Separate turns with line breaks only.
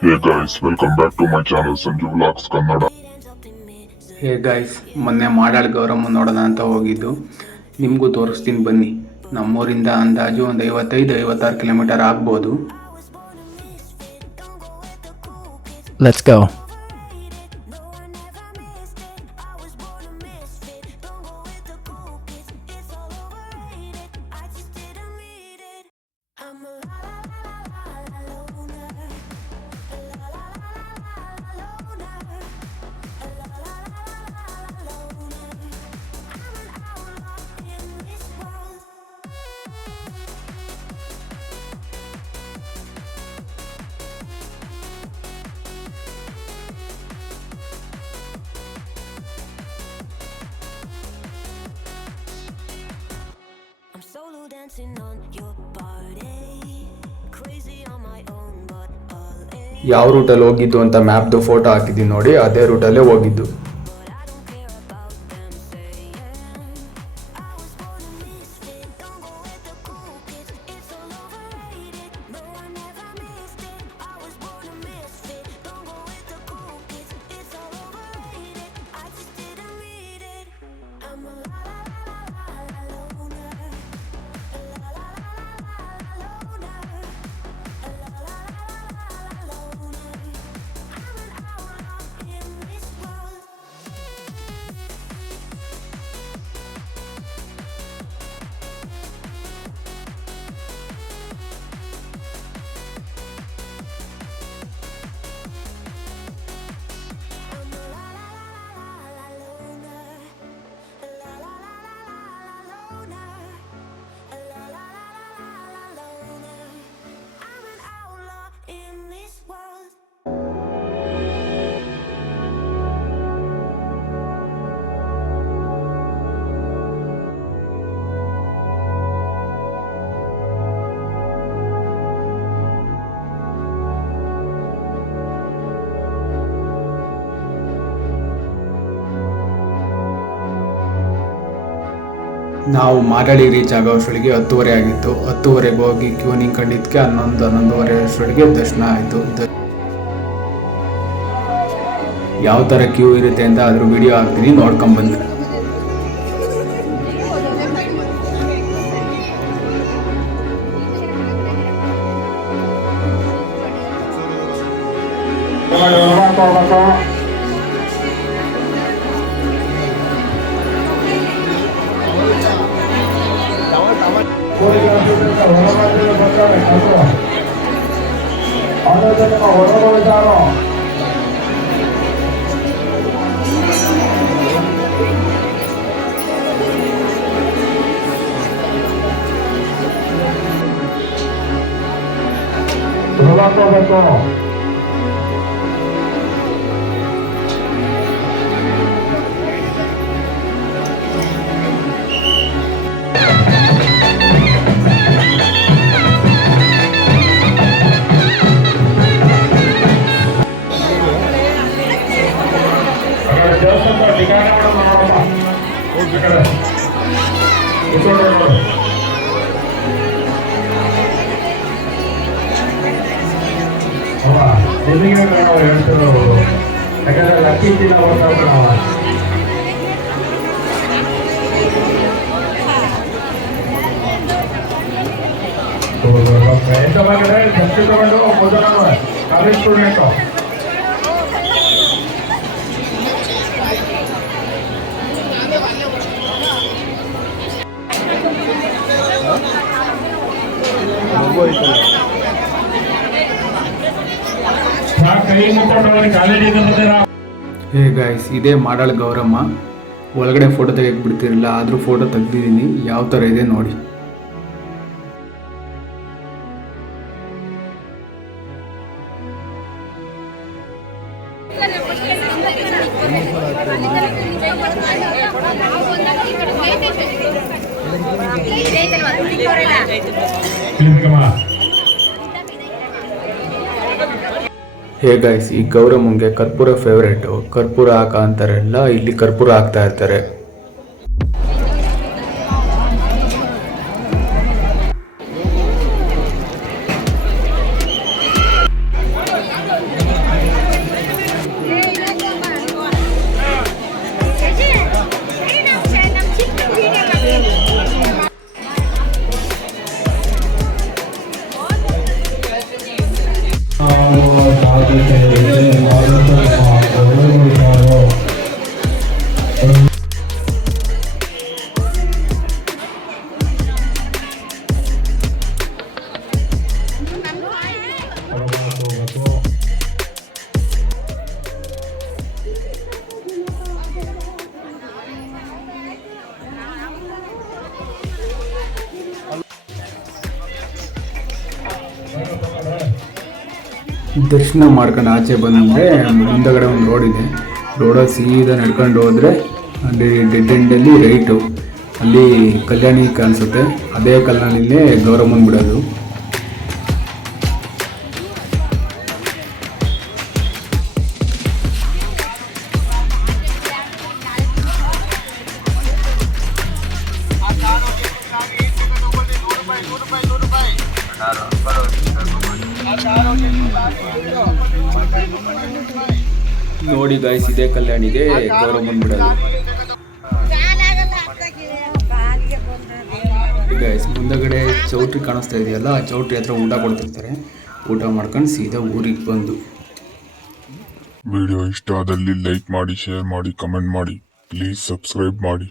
Hey guys, welcome back to my channel Sanju Vlogs Kannada
hey guys ಮೊನ್ನೆ ಮಾಡಾಳ್ ಗೌರಮ್ಮ ನೋಡೋಣ ಅಂತ ಹೋಗಿದ್ದು. ನಿಮಗೂ ತೋರಿಸ್ತೀನಿ ಬನ್ನಿ. ನಮ್ಮೂರಿಂದ ಅಂದಾಜು ಒಂದು ಐವತ್ತೈದು ಐವತ್ತಾರು ಕಿಲೋಮೀಟರ್ ಆಗ್ಬೋದು.
Let's go.
ಯಾವ ರೂಟಲ್ಲಿ ಹೋಗಿದ್ದು ಅಂತ ಮ್ಯಾಪ್ದು ಫೋಟೋ ಹಾಕಿದ್ದೀನಿ ನೋಡಿ ಅದೇ ರೂಟಲ್ಲೇ ಹೋಗಿದ್ದು. ನಾವು ಮಾರಾಳಿ ರೀಚ್ ಆಗೋ ಹತ್ತುವರೆ ಆಗಿತ್ತು. ಹತ್ತುವರೆಗೆ ಹೋಗಿ ಕ್ಯೂ ನಿಂತ್ಕೊಂಡಿದ್ದಕ್ಕೆ ಹನ್ನೊಂದು, ಹನ್ನೊಂದುವರೆ ಅಷ್ಟೊಳಗೆ ದರ್ಶನ ಆಯಿತು. ಯಾವ ಥರ ಕ್ಯೂ ಇರುತ್ತೆ ಅಂತ ಅದ್ರ ವಿಡಿಯೋ ಹಾಕ್ತೀನಿ వరవడిని పొందాలి కనుక ఆలోచనగా వరవడతాను ప్రభాతో ನೋಡ್ಕೊಂಬನ್ನಿ
ಯಾಕಂದ್ರೆ ಲಕ್ಕಿ ದಿನ ಬರ್ತಾವೆ ನಾವು ಎಂತ ಬಗ್ಗೆ ಜಾಸ್ತಿ ತಗೊಂಡು ಮೊದಲ ಕಾಲೇಜ್ ಸ್ಟೂಡೆಂಟು
ಹೇ ಗಾಯ್ಸ್ ಇದೇ ಮಾಡಾಳ್ ಗೌರಮ್ಮ. ಒಳಗಡೆ ಫೋಟೋ ತೆಗಿಯಕ್ಕೆ ಬಿಡ್ತಿರಲಿಲ್ಲ ಆದರೂ ಫೋಟೋ ತೆಗ್ದಿದ್ದೀನಿ ಯಾವ ಥರ ಇದೆ ನೋಡಿ. ಹೇ ಗೈಸ್ ಈ ಗೌರಮ್ಮಂಗೆ ಕರ್ಪೂರ ಫೇವ್ರೇಟು ಕರ್ಪೂರ ಹಾಕ ಅಂತಾರೆಲ್ಲ ಇಲ್ಲಿ ಕರ್ಪೂರ ಹಾಕ್ತಾ ಇರ್ತಾರೆ. I will going to go you, the hospital. ದರ್ಶನ ಮಾಡ್ಕೊಂಡು ಆಚೆ ಬಂದರೆ ಮುಂದಗಡೆ ಒಂದು ರೋಡ್ ಇದೆ. ರೋಡಲ್ಲಿ ಸೀದಾ ನಡ್ಕೊಂಡು ಹೋದರೆ ಅಲ್ಲಿ ಡೆಡ್ ಎಂಡಲ್ಲಿ ರೈಟು ಅಲ್ಲಿ ಕಲ್ಯಾಣಿ ಕಾಣಿಸುತ್ತೆ. ಅದೇ ಕಲ್ಯಾಣಿಲೇ ಗೌರಮ್ಮನ ಬಿಡೋದು ನೋಡಿ ಗಾಯ್ಸ್ ಇದೆ ಕಲ್ಯಾಣಿಗೆ ಗೌರವ ಬಂದ್ಬಿಡೋದು. ಗಾಯ್ಸ್ ಮುಂದಗಡೆ ಚೌಟ್ರಿ ಕಾಣಿಸ್ತಾ ಇದೆಯಲ್ಲ ಆ ಚೌಟ್ರಿ ಹತ್ರ ಊಟ ಕೊಡ್ತಿರ್ತಾರೆ. ಊಟ ಮಾಡ್ಕೊಂಡು ಸೀದಾ ಊರಿಗೆ ಬಂದು.
ವಿಡಿಯೋ ಇಷ್ಟ ಆದಲ್ಲಿ ಲೈಕ್ ಮಾಡಿ ಶೇರ್ ಮಾಡಿ ಕಮೆಂಟ್ ಮಾಡಿ. ಪ್ಲೀಸ್ ಸಬ್ಸ್ಕ್ರೈಬ್ ಮಾಡಿ.